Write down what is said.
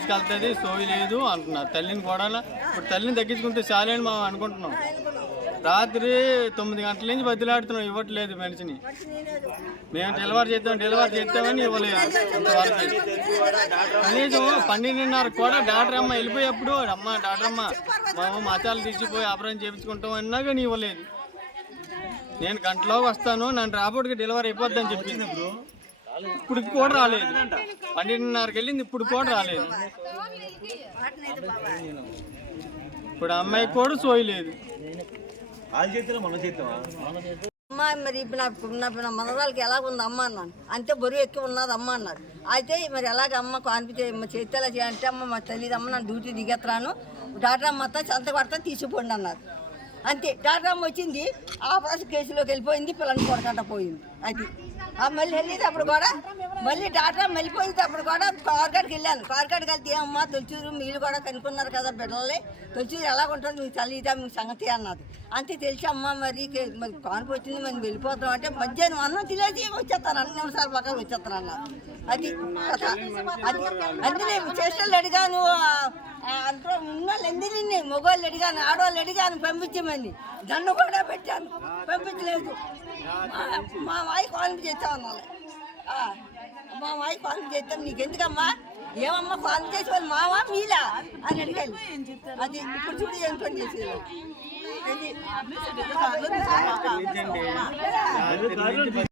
తీసుకెళ్తుంది సోయి లేదు అంటున్నారు. తల్లిని కూడా ఇప్పుడు తల్లిని తగ్గించుకుంటే చాలేని మనం అనుకుంటున్నాం. రాత్రి 9 గంటల నుంచి బదిలాడుతున్నాం, ఇవ్వట్లేదు మనిషిని. మేము డెలివరీ చేస్తామని ఇవ్వలేదు. ఇంతవరకు కనీసం 12:30 కూడా డాక్టర్ అమ్మ వెళ్ళిపోయేప్పుడు డాక్టర్ అమ్మ మేము మచాలు తీసిపోయి ఆపరేషన్ చేయించుకుంటాం అన్నా కానీ ఇవ్వలేదు. నేను గంటలోకి వస్తాను, నన్ను రాబోటికి డెలివరీ అయిపోద్దని చెప్పింది. ఇప్పుడు కూడా రాలేదు. 12:30కి వెళ్ళింది, ఇప్పుడు కూడా రాలేదు. ఇప్పుడు అమ్మాయికి కూడా సోయలేదు. అమ్మ మరి ఇప్పుడు నా మనవరాలకి ఎలాగుంది అమ్మ అన్నాను. అంతే బరువు ఎక్కువ ఉన్నది అమ్మ అన్నారు. అయితే మరి ఎలాగ అమ్మ కాన్పితే చేతేలా చేయాలంటే అమ్మ మాకు తెలియదు అమ్మ, నన్ను డ్యూటీ దిగెత్తాను, డాక్టర్ అమ్మ మొత్తం సంత కొడతా తీసిపోండి అన్నారు. అంతే డాక్టర్ అమ్మ వచ్చింది, ఆపరేషన్ కేసులోకి వెళ్ళిపోయింది, పిల్లల్ని కొడకంట పోయింది. అది మళ్ళీ వెళ్ళేటప్పుడు కూడా మళ్ళీ డాక్టర్ అమ్మ వెళ్ళిపోయేటప్పుడు కూడా కార్కాడికి వెళ్ళాను. కార్కాడికి వెళ్తే ఏమమ్మా తొలిచూరు మీరు కూడా కనుక్కున్నారు కదా బిడ్డల్ని, తొలిచూరు ఎలాగుంటుంది మీకు తెలియదా మీకు సంగతి అన్నది. అంతే తెలిసి అమ్మ మరి కాన్పు వచ్చింది మనం వెళ్ళిపోతాం అంటే మధ్యాహ్నం అన్నం తినేసి వచ్చేస్తాను, 2 నిమిషాల పక్కన వచ్చేస్తాను అన్నారు. అది కథ. అది అందులో చేష్టలు అడిగాను, అంతా ఉన్నోళ్ళు ఎందుకు మగవాళ్ళు అడిగాను, ఆడవాళ్ళు అడిగాను పంపించమని. దండ కూడా పెట్టాను, పంపించలేదు. మా వాయి కాన్పు చేస్తామన్నా, మా వాయి కాన్పు చేస్తాం నీకెందుకమ్మా, ఏమమ్మా కాన్పు చేసే వాళ్ళు మావా మీలా అని అడిగాను. అది ఇప్పుడు చూడు ఏం పని చేసేది. అది